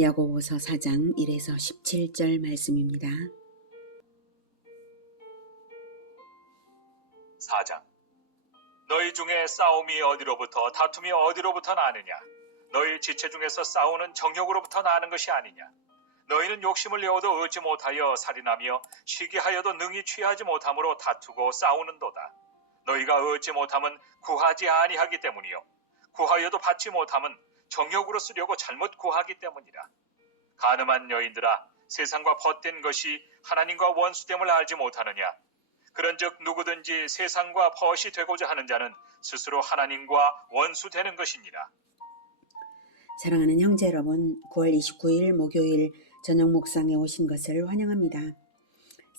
야고보서 4장 1에서 17절 말씀입니다. 4장. 너희 중에 싸움이 어디로부터 다툼이 어디로부터 나느냐? 너희 지체 중에서 싸우는 정욕으로부터 나는 것이 아니냐? 너희는 욕심을 내어도 얻지 못하여 살인하며 시기하여도 능히 취하지 못함으로 다투고 싸우는도다. 너희가 얻지 못함은 구하지 아니하기 때문이요 구하여도 받지 못함은 정욕으로 쓰려고 잘못 구하기 때문이라. 간음한 여인들아, 세상과 벗된 것이 하나님과 원수됨을 알지 못하느냐? 그런즉 누구든지 세상과 벗이 되고자 하는 자는 스스로 하나님과 원수되는 것이니라. 사랑하는 형제 여러분, 9월 29일 목요일 저녁 묵상에 오신 것을 환영합니다.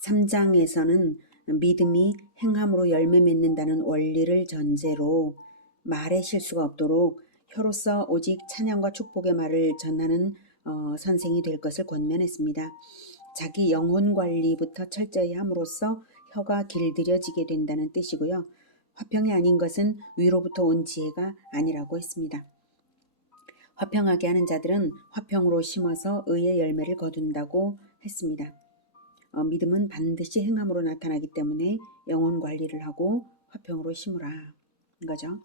3장에서는 믿음이 행함으로 열매 맺는다는 원리를 전제로 말에 실수가 없도록 혀로서 오직 찬양과 축복의 말을 전하는 선생이 될 것을 권면했습니다. 자기 영혼 관리부터 철저히 함으로써 혀가 길들여지게 된다는 뜻이고요. 화평이 아닌 것은 위로부터 온 지혜가 아니라고 했습니다. 화평하게 하는 자들은 화평으로 심어서 의의 열매를 거둔다고 했습니다. 믿음은 반드시 행함으로 나타나기 때문에 영혼 관리를 하고 화평으로 심으라 거죠.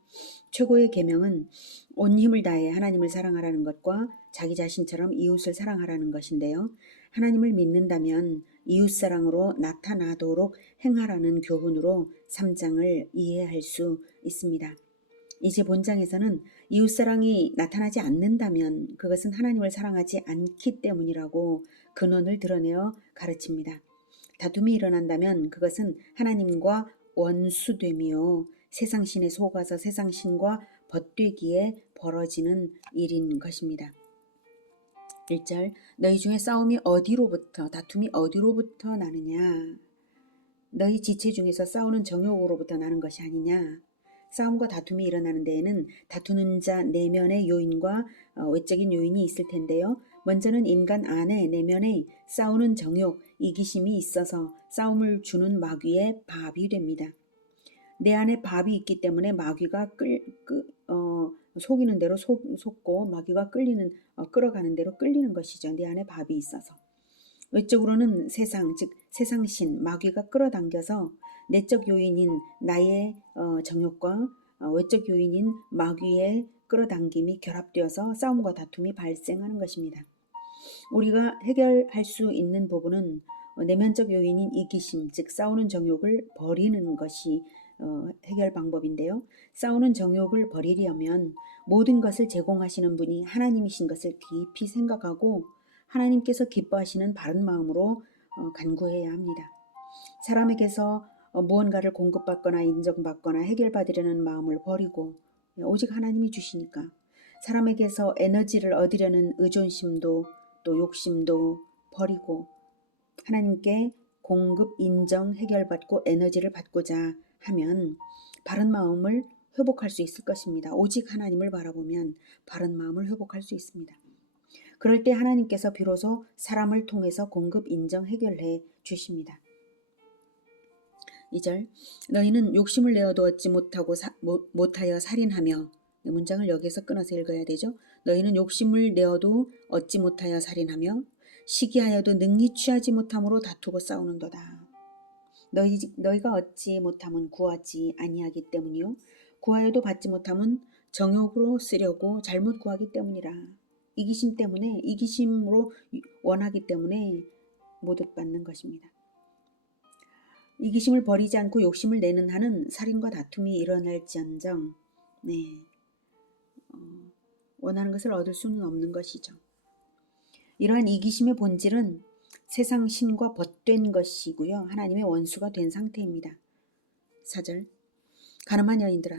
최고의 계명은 온 힘을 다해 하나님을 사랑하라는 것과 자기 자신처럼 이웃을 사랑하라는 것인데요. 하나님을 믿는다면 이웃사랑으로 나타나도록 행하라는 교훈으로 3장을 이해할 수 있습니다. 이제 본장에서는 이웃사랑이 나타나지 않는다면 그것은 하나님을 사랑하지 않기 때문이라고 근원을 드러내어 가르칩니다. 다툼이 일어난다면 그것은 하나님과 원수됨이요 세상신에 속아서 세상신과 벗되기에 벌어지는 일인 것입니다. 1절, 너희 중에 싸움이 어디로부터 다툼이 어디로부터 나느냐? 너희 지체 중에서 싸우는 정욕으로부터 나는 것이 아니냐? 싸움과 다툼이 일어나는 데에는 다투는 자 내면의 요인과 외적인 요인이 있을 텐데요. 먼저는 인간 안에 내면에 싸우는 정욕, 이기심이 있어서 싸움을 주는 마귀의 밥이 됩니다. 내 안에 밥이 있기 때문에 마귀가 속이는 대로 속고 마귀가 끌어가는 대로 끌리는 것이죠. 내 안에 밥이 있어서. 외적으로는 세상, 즉 세상신, 마귀가 끌어당겨서 내적 요인인 나의 정욕과 외적 요인인 마귀의 끌어당김이 결합되어서 싸움과 다툼이 발생하는 것입니다. 우리가 해결할 수 있는 부분은 내면적 요인인 이기심, 즉 싸우는 정욕을 버리는 것이 해결 방법인데요. 싸우는 정욕을 버리려면 모든 것을 제공하시는 분이 하나님이신 것을 깊이 생각하고 하나님께서 기뻐하시는 바른 마음으로 간구해야 합니다. 사람에게서 무언가를 공급받거나 인정받거나 해결받으려는 마음을 버리고 오직 하나님이 주시니까 사람에게서 에너지를 얻으려는 의존심도 또 욕심도 버리고 하나님께 공급, 인정, 해결받고 에너지를 받고자 하면 바른 마음을 회복할 수 있을 것입니다. 오직 하나님을 바라보면 바른 마음을 회복할 수 있습니다. 그럴 때 하나님께서 비로소 사람을 통해서 공급, 인정, 해결해 주십니다. 2절, 너희는 욕심을 내어도 얻지 못하여 살인하며, 문장을 여기서 끊어서 읽어야 되죠. 너희는 욕심을 내어도 얻지 못하여 살인하며 시기하여도 능히 취하지 못함으로 다투고 싸우는도다. 너희가 얻지 못함은 구하지 아니하기 때문이요 구하여도 받지 못함은 정욕으로 쓰려고 잘못 구하기 때문이라. 이기심 때문에 이기심으로 원하기 때문에 못 받는 것입니다. 이기심을 버리지 않고 욕심을 내는 한은 살인과 다툼이 일어날지언정 원하는 것을 얻을 수는 없는 것이죠. 이러한 이기심의 본질은 세상 신과 벗된 것이고요. 하나님의 원수가 된 상태입니다. 4절, 간음한 여인들아,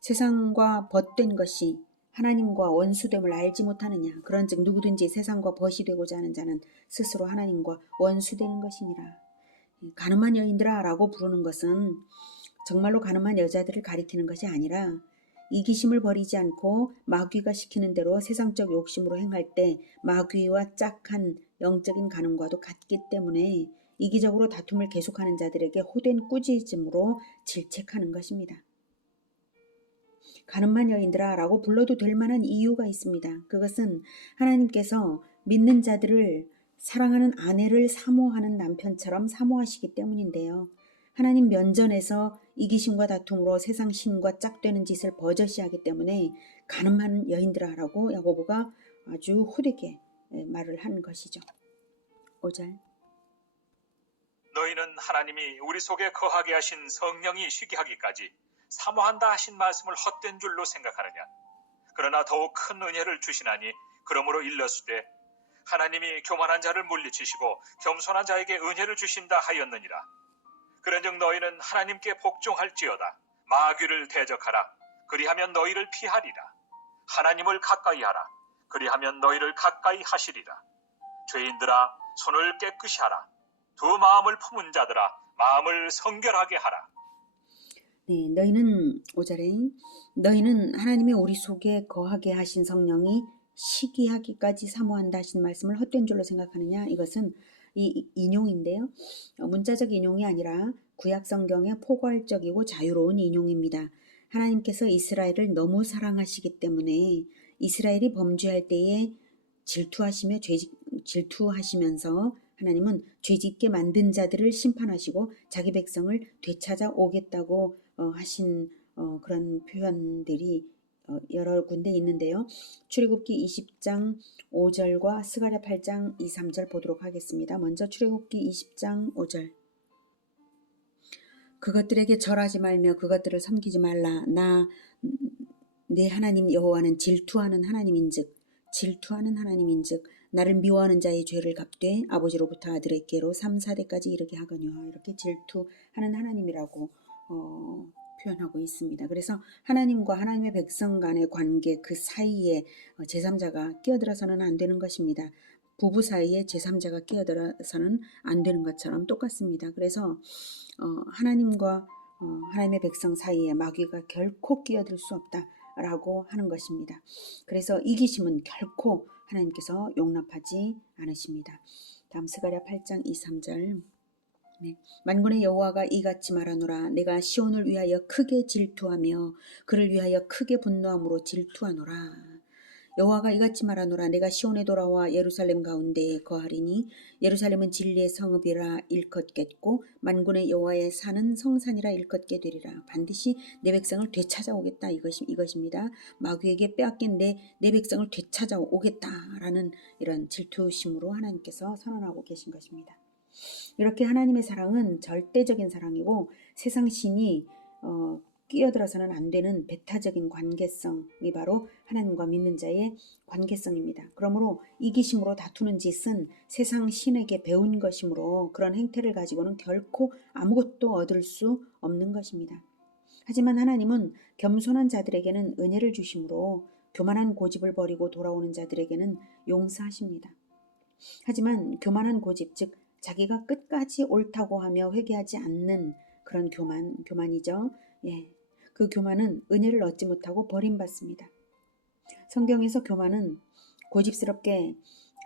세상과 벗된 것이 하나님과 원수됨을 알지 못하느냐? 그런즉 누구든지 세상과 벗이 되고자 하는 자는 스스로 하나님과 원수되는 것이니라. 간음한 여인들아 라고 부르는 것은 정말로 간음한 여자들을 가리키는 것이 아니라 이기심을 버리지 않고 마귀가 시키는 대로 세상적 욕심으로 행할 때 마귀와 짝한 영적인 간음과도 같기 때문에 이기적으로 다툼을 계속하는 자들에게 호된 꾸짖음으로 질책하는 것입니다. 가늠한 여인들아 라고 불러도 될 만한 이유가 있습니다. 그것은 하나님께서 믿는 자들을 사랑하는 아내를 사모하는 남편처럼 사모하시기 때문인데요. 하나님 면전에서 이기심과 다툼으로 세상 신과 짝되는 짓을 버젓이 하기 때문에 가늠한 여인들아 라고 야고보가 아주 후되게 말을 한 것이죠. 5절. 너희는 하나님이 우리 속에 거하게 하신 성령이 쉬게 하기까지 사모한다 하신 말씀을 헛된 줄로 생각하느냐. 그러나 더욱 큰 은혜를 주시나니 그러므로 일렀으되 하나님이 교만한 자를 물리치시고 겸손한 자에게 은혜를 주신다 하였느니라. 그런즉 너희는 하나님께 복종할지어다. 마귀를 대적하라. 그리하면 너희를 피하리라. 하나님을 가까이 하라. 그리하면 너희를 가까이 하시리라. 죄인들아 손을 깨끗이 하라. 두 마음을 품은 자들아 마음을 성결하게 하라. 네, 너희는 5절에 너희는 하나님의 우리 속에 거하게 하신 성령이 시기하기까지 사모한다 하신 말씀을 헛된 줄로 생각하느냐. 이것은 이 인용인데요. 문자적 인용이 아니라 구약 성경의 포괄적이고 자유로운 인용입니다. 하나님께서 이스라엘을 너무 사랑하시기 때문에 이스라엘이 범죄할 때에 질투하시면서 하나님은 죄짓게 만든 자들을 심판하시고 자기 백성을 되찾아 오겠다고 하신 그런 표현들이 여러 군데 있는데요. 출애굽기 20장 5절과 스가랴 8장 2, 3절 보도록 하겠습니다. 먼저 출애굽기 20장 5절. 그것들에게 절하지 말며 그것들을 섬기지 말라. 내 하나님 여호와는 질투하는 하나님인즉 나를 미워하는 자의 죄를 갚되 아버지로부터 아들에게로 3, 4대까지 이르게 하거니와. 이렇게 질투하는 하나님이라고 표현하고 있습니다. 그래서 하나님과 하나님의 백성 간의 관계 그 사이에 제3자가 끼어들어서는 안 되는 것입니다. 부부 사이에 제3자가 끼어들어서는 안 되는 것처럼 똑같습니다. 그래서 하나님과 하나님의 백성 사이에 마귀가 결코 끼어들 수 없다라고 하는 것입니다. 그래서 이기심은 결코 하나님께서 용납하지 않으십니다. 다음 스가랴 8장 2, 3절. 네. 만군의 여호와가 이같이 말하노라. 내가 시온을 위하여 크게 질투하며 그를 위하여 크게 분노함으로 질투하노라. 여호와가 이같이 말하노라. 내가 시온에 돌아와 예루살렘 가운데에 거하리니 예루살렘은 진리의 성읍이라 일컫겠고 만군의 여호와의 산은 성산이라 일컫게 되리라. 반드시 내 백성을 되찾아오겠다 이것입니다. 마귀에게 빼앗긴 내 백성을 되찾아오겠다라는 이런 질투심으로 하나님께서 선언하고 계신 것입니다. 이렇게 하나님의 사랑은 절대적인 사랑이고 세상 신이 끼어들어서는 안 되는 배타적인 관계성이 바로 하나님과 믿는 자의 관계성입니다. 그러므로 이기심으로 다투는 짓은 세상 신에게 배운 것이므로 그런 행태를 가지고는 결코 아무것도 얻을 수 없는 것입니다. 하지만 하나님은 겸손한 자들에게는 은혜를 주심으로 교만한 고집을 버리고 돌아오는 자들에게는 용서하십니다. 하지만 교만한 고집, 즉 자기가 끝까지 옳다고 하며 회개하지 않는 그런 교만이죠. 예, 그 교만은 은혜를 얻지 못하고 버림받습니다. 성경에서 교만은 고집스럽게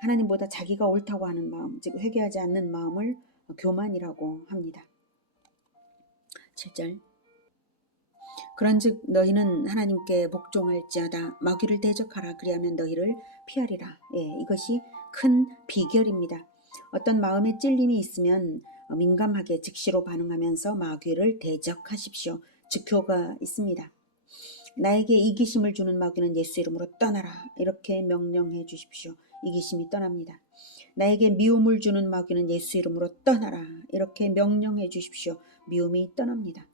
하나님보다 자기가 옳다고 하는 마음, 즉 회개하지 않는 마음을 교만이라고 합니다. 7절. 그런즉 너희는 하나님께 복종할지어다. 마귀를 대적하라. 그리하면 너희를 피하리라. 예, 이것이 큰 비결입니다. 어떤 마음에 찔림이 있으면 민감하게 즉시로 반응하면서 마귀를 대적하십시오. 즉효가 있습니다. 나에게 이기심을 주는 마귀는 예수 이름으로 떠나라. 이렇게 명령해 주십시오. 이기심이 떠납니다. 나에게 미움을 주는 마귀는 예수 이름으로 떠나라. 이렇게 명령해 주십시오. 미움이 떠납니다.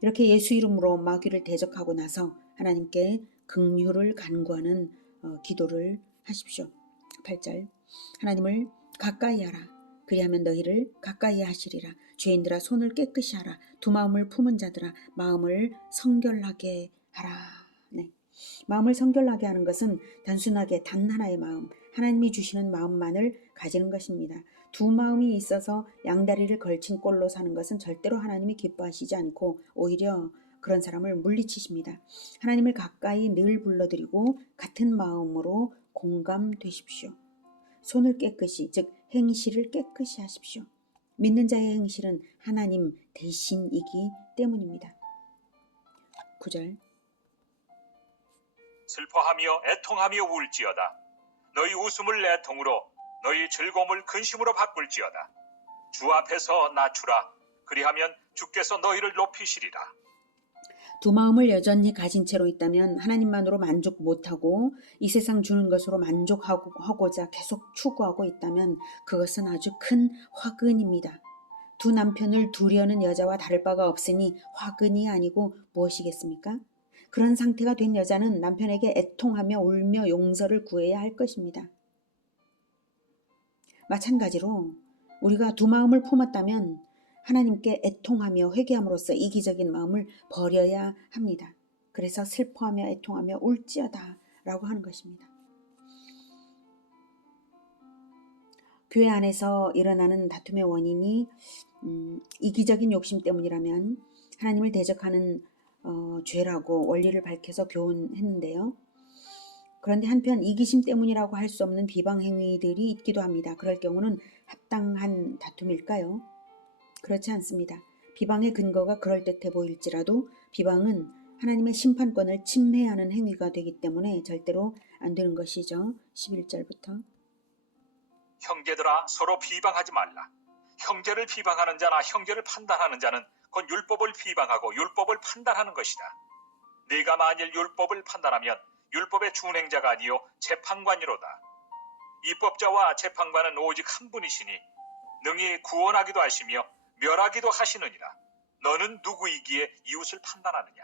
이렇게 예수 이름으로 마귀를 대적하고 나서 하나님께 긍휼을 간구하는 기도를 하십시오. 8절. 하나님을 가까이 하라. 그리하면 너희를 가까이 하시리라. 죄인들아 손을 깨끗이 하라. 두 마음을 품은 자들아 마음을 성결하게 하라. 네. 마음을 성결하게 하는 것은 단순하게 단 하나의 마음, 하나님이 주시는 마음만을 가지는 것입니다. 두 마음이 있어서 양다리를 걸친 꼴로 사는 것은 절대로 하나님이 기뻐하시지 않고 오히려 그런 사람을 물리치십니다. 하나님을 가까이 늘 불러드리고 같은 마음으로 공감되십시오. 손을 깨끗이, 즉 행실을 깨끗이 하십시오. 믿는 자의 행실은 하나님 대신이기 때문입니다. 9절. 슬퍼하며 애통하며 울지어다. 너희 웃음을 애통으로 너희 즐거움을 근심으로 바꿀지어다. 주 앞에서 낮추라. 그리하면 주께서 너희를 높이시리라. 두 마음을 여전히 가진 채로 있다면 하나님만으로 만족 못하고 이 세상 주는 것으로 만족하고자 계속 추구하고 있다면 그것은 아주 큰 화근입니다. 두 남편을 두려는 여자와 다를 바가 없으니 화근이 아니고 무엇이겠습니까? 그런 상태가 된 여자는 남편에게 애통하며 울며 용서를 구해야 할 것입니다. 마찬가지로 우리가 두 마음을 품었다면 하나님께 애통하며 회개함으로써 이기적인 마음을 버려야 합니다. 그래서 슬퍼하며 애통하며 울지어다 라고 하는 것입니다. 교회 안에서 일어나는 다툼의 원인이 이기적인 욕심 때문이라면 하나님을 대적하는 죄라고 원리를 밝혀서 교훈했는데요. 그런데 한편 이기심 때문이라고 할 수 없는 비방 행위들이 있기도 합니다. 그럴 경우는 합당한 다툼일까요? 그렇지 않습니다. 비방의 근거가 그럴듯해 보일지라도 비방은 하나님의 심판권을 침해하는 행위가 되기 때문에 절대로 안 되는 것이죠. 11절부터. 형제들아 서로 비방하지 말라. 형제를 비방하는 자나 형제를 판단하는 자는 곧 율법을 비방하고 율법을 판단하는 것이다. 네가 만일 율법을 판단하면 율법의 준행자가 아니요 재판관이로다. 입법자와 재판관은 오직 한 분이시니 능히 구원하기도 하시며 멸하기도 하시느니라. 너는 누구이기에 이웃을 판단하느냐?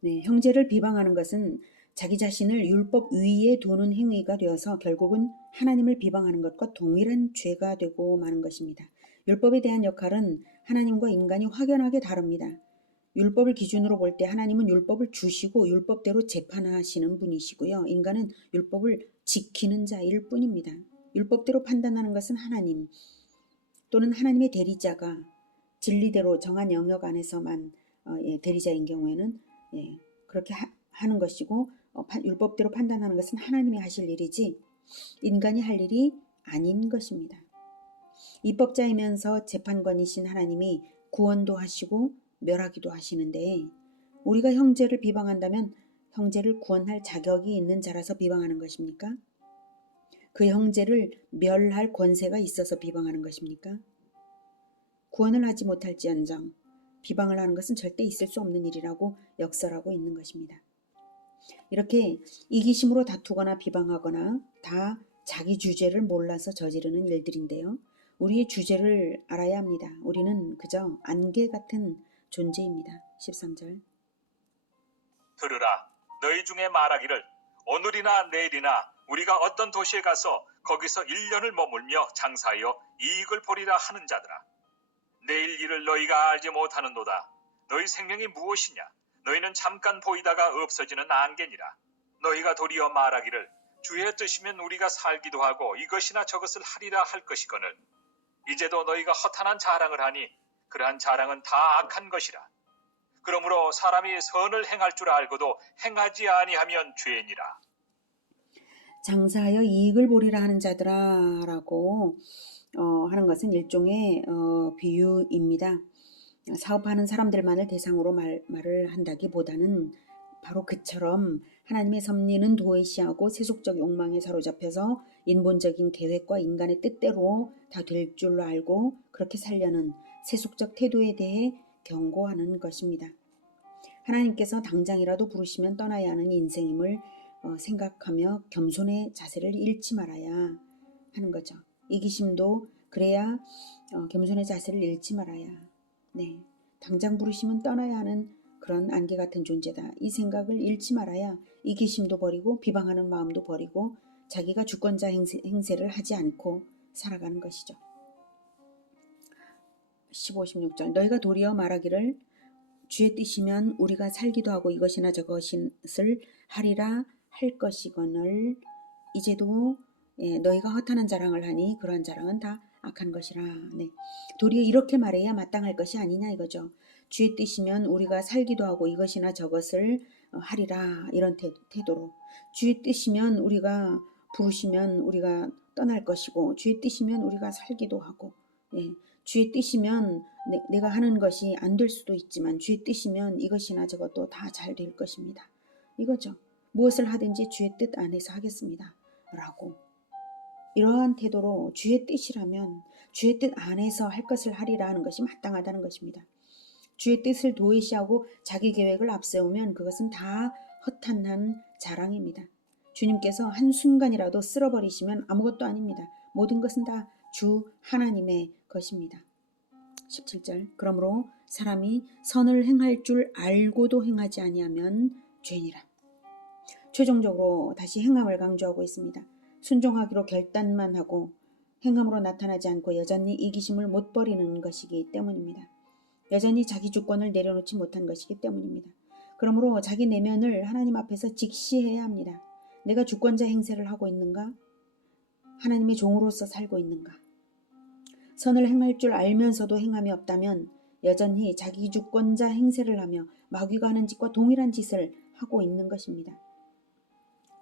네, 형제를 비방하는 것은 자기 자신을 율법 위에 두는 행위가 되어서 결국은 하나님을 비방하는 것과 동일한 죄가 되고 마는 것입니다. 율법에 대한 역할은 하나님과 인간이 확연하게 다릅니다. 율법을 기준으로 볼 때 하나님은 율법을 주시고 율법대로 재판하시는 분이시고요. 인간은 율법을 지키는 자일 뿐입니다. 율법대로 판단하는 것은 하나님 또는 하나님의 대리자가 진리대로 정한 영역 안에서만 대리자인 경우에는 그렇게 하는 것이고 율법대로 판단하는 것은 하나님이 하실 일이지 인간이 할 일이 아닌 것입니다. 입법자이면서 재판관이신 하나님이 구원도 하시고 멸하기도 하시는데 우리가 형제를 비방한다면 형제를 구원할 자격이 있는 자라서 비방하는 것입니까? 그 형제를 멸할 권세가 있어서 비방하는 것입니까? 구원을 하지 못할지언정 비방을 하는 것은 절대 있을 수 없는 일이라고 역설하고 있는 것입니다. 이렇게 이기심으로 다투거나 비방하거나 다 자기 주제를 몰라서 저지르는 일들인데요. 우리의 주제를 알아야 합니다. 우리는 그저 안개 같은 존재입니다. 13절. 들으라. 너희 중에 말하기를 오늘이나 내일이나 우리가 어떤 도시에 가서 거기서 1년을 머물며 장사하여 이익을 보리라 하는 자들아. 내일 일을 너희가 알지 못하는도다. 너희 생명이 무엇이냐? 너희는 잠깐 보이다가 없어지는 안개니라. 너희가 도리어 말하기를 주의 뜻이면 우리가 살기도 하고 이것이나 저것을 하리라 할 것이거늘 이제도 너희가 허탄한 자랑을 하니 그러한 자랑은 다 악한 것이라. 그러므로 사람이 선을 행할 줄 알고도 행하지 아니하면 죄니라. 장사하여 이익을 보리라 하는 자들아 라고 하는 것은 일종의 비유입니다. 사업하는 사람들만을 대상으로 말을 한다기보다는 바로 그처럼 하나님의 섭리는 도외시하고 세속적 욕망에 사로잡혀서 인본적인 계획과 인간의 뜻대로 다 될 줄로 알고 그렇게 살려는 세속적 태도에 대해 경고하는 것입니다. 하나님께서 당장이라도 부르시면 떠나야 하는 인생임을 생각하며 겸손의 자세를 잃지 말아야 하는 거죠. 이기심도 그래야 겸손의 자세를 잃지 말아야 당장 부르시면 떠나야 하는 그런 안개 같은 존재다. 이 생각을 잃지 말아야 이기심도 버리고 비방하는 마음도 버리고 자기가 주권자 행세를 하지 않고 살아가는 것이죠. 15, 16절 너희가 도리어 말하기를 주의 뜻이면 우리가 살기도 하고 이것이나 저것을 하리라 할 것이거늘 이제도 너희가 허탄한 자랑을 하니 그러한 자랑은 다 악한 것이라. 도리어 이렇게 말해야 마땅할 것이 아니냐 이거죠. 주의 뜻이면 우리가 살기도 하고 이것이나 저것을 하리라 이런 태도로 주의 뜻이면 우리가 부르시면 우리가 떠날 것이고 주의 뜻이면 우리가 살기도 하고 주의 뜻이면 내가 하는 것이 안 될 수도 있지만 주의 뜻이면 이것이나 저것도 다 잘 될 것입니다. 이거죠. 무엇을 하든지 주의 뜻 안에서 하겠습니다. 라고 이러한 태도로 주의 뜻이라면 주의 뜻 안에서 할 것을 하리라 하는 것이 마땅하다는 것입니다. 주의 뜻을 도외시하고 자기 계획을 앞세우면 그것은 다 허탄한 자랑입니다. 주님께서 한순간이라도 쓸어버리시면 아무것도 아닙니다. 모든 것은 다 주 하나님의 것입니다. 17절 그러므로 사람이 선을 행할 줄 알고도 행하지 아니하면 죄니라. 최종적으로 다시 행함을 강조하고 있습니다. 순종하기로 결단만 하고 행함으로 나타나지 않고 여전히 이기심을 못 버리는 것이기 때문입니다. 여전히 자기 주권을 내려놓지 못한 것이기 때문입니다. 그러므로 자기 내면을 하나님 앞에서 직시해야 합니다. 내가 주권자 행세를 하고 있는가? 하나님의 종으로서 살고 있는가? 선을 행할 줄 알면서도 행함이 없다면 여전히 자기 주권자 행세를 하며 마귀가 하는 짓과 동일한 짓을 하고 있는 것입니다.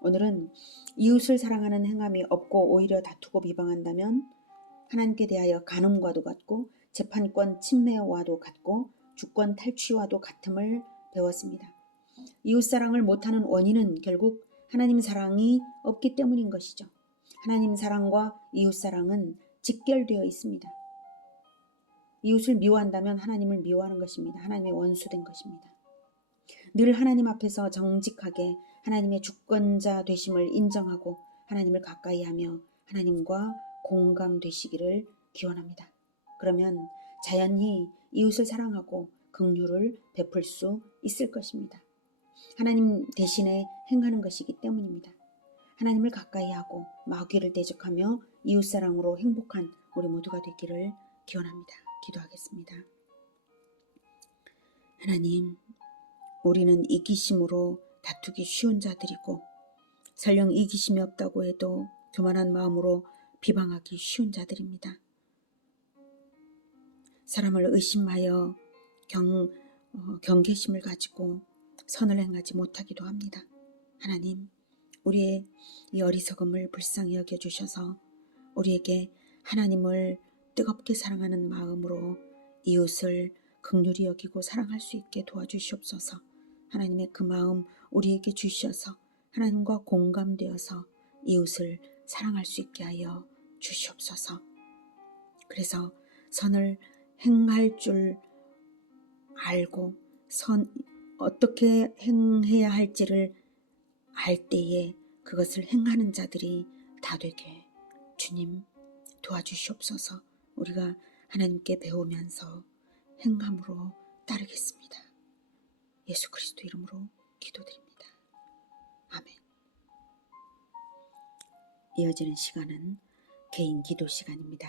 오늘은 이웃을 사랑하는 행함이 없고 오히려 다투고 비방한다면 하나님께 대하여 간음과도 같고 재판권 침해와도 같고 주권 탈취와도 같음을 배웠습니다. 이웃 사랑을 못하는 원인은 결국 하나님 사랑이 없기 때문인 것이죠. 하나님 사랑과 이웃 사랑은 직결되어 있습니다. 이웃을 미워한다면 하나님을 미워하는 것입니다. 하나님의 원수된 것입니다. 늘 하나님 앞에서 정직하게 하나님의 주권자 되심을 인정하고 하나님을 가까이 하며 하나님과 공감되시기를 기원합니다. 그러면 자연히 이웃을 사랑하고 긍휼을 베풀 수 있을 것입니다. 하나님 대신에 행하는 것이기 때문입니다. 하나님을 가까이 하고 마귀를 대적하며 이웃사랑으로 행복한 우리 모두가 되기를 기원합니다. 기도하겠습니다. 하나님, 우리는 이기심으로 다투기 쉬운 자들이고 설령 이기심이 없다고 해도 교만한 마음으로 비방하기 쉬운 자들입니다. 사람을 의심하여 경계심을 가지고 선을 행하지 못하기도 합니다. 하나님, 우리의 이 어리석음을 불쌍히 여겨주셔서 우리에게 하나님을 뜨겁게 사랑하는 마음으로 이웃을 긍휼히 여기고 사랑할 수 있게 도와주시옵소서. 하나님의 그 마음 우리에게 주셔서 하나님과 공감되어서 이웃을 사랑할 수 있게 하여 주시옵소서. 그래서 선을 행할 줄 알고 어떻게 행해야 할지를 알 때에 그것을 행하는 자들이 다 되게 주님 도와주시옵소서. 우리가 하나님께 배우면서 행함으로 따르겠습니다. 예수 그리스도 이름으로 기도드립니다. 아멘. 이어지는 시간은 개인 기도 시간입니다.